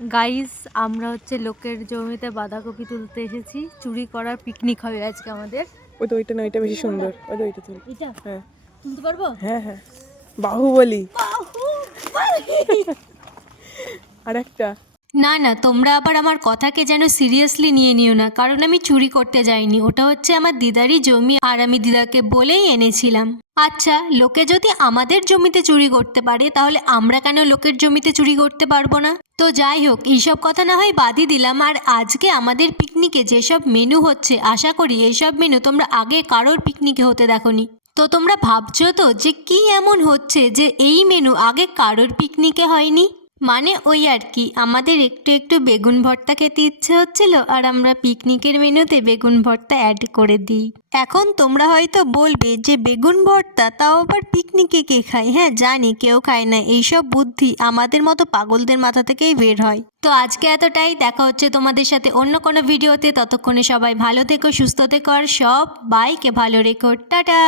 Guys, আমরা হচ্ছে লোকের জমিতে বাঁধাকপি তুলতে এসেছি। চুরি করার পিকনিক হবে আজকে আমাদের। ওই তো ওইটা না, ওইটা বেশি সুন্দর। ওই তো ওইটা তুল। এটা হ্যাঁ তুলতে পারবো? হ্যাঁ হ্যাঁ, বাহুবলী। আর একটা না না, তোমরা আবার আমার কথাকে যেন সিরিয়াসলি নিয়ে নিও না, কারণ আমি চুরি করতে যাইনি। ওটা হচ্ছে আমার দিদারই জমি, আর আমি দিদাকে বলেই এনেছিলাম। আচ্ছা, লোকে যদি আমাদের জমিতে চুরি করতে পারে, তাহলে আমরা কেন লোকের জমিতে চুরি করতে পারবো না? তো যাই হোক, এইসব কথা না হয় বাদই দিলাম। আর আজকে আমাদের পিকনিকে যেসব মেনু হচ্ছে, আশা করি এইসব মেনু তোমরা আগে কারোর পিকনিকে হতে দেখোনি। তো তোমরা ভাবছো তো যে কি এমন হচ্ছে যে এই মেনু আগে কারোর পিকনিকে হয়নি। মানে ওই আর কি, আমাদের একটু একটু বেগুন ভর্তা খেতে ইচ্ছে হচ্ছিল, আর আমরা পিকনিকের মেনুতে বেগুন ভর্তা অ্যাড করে দিই। এখন তোমরা হয়তো বলবে যে বেগুন ভর্তা তাও আবার পিকনিকে কে খায়? হ্যাঁ জানি, কেউ খায় না। এইসব বুদ্ধি আমাদের মতো পাগলদের মাথা থেকেই বের হয়। তো আজকে এতটাই, দেখা হচ্ছে তোমাদের সাথে অন্য কোনো ভিডিওতে। ততক্ষণে সবাই ভালো থেকো, সুস্থ থেকো, আর সব বাইকে ভালো রেখো। টাটা।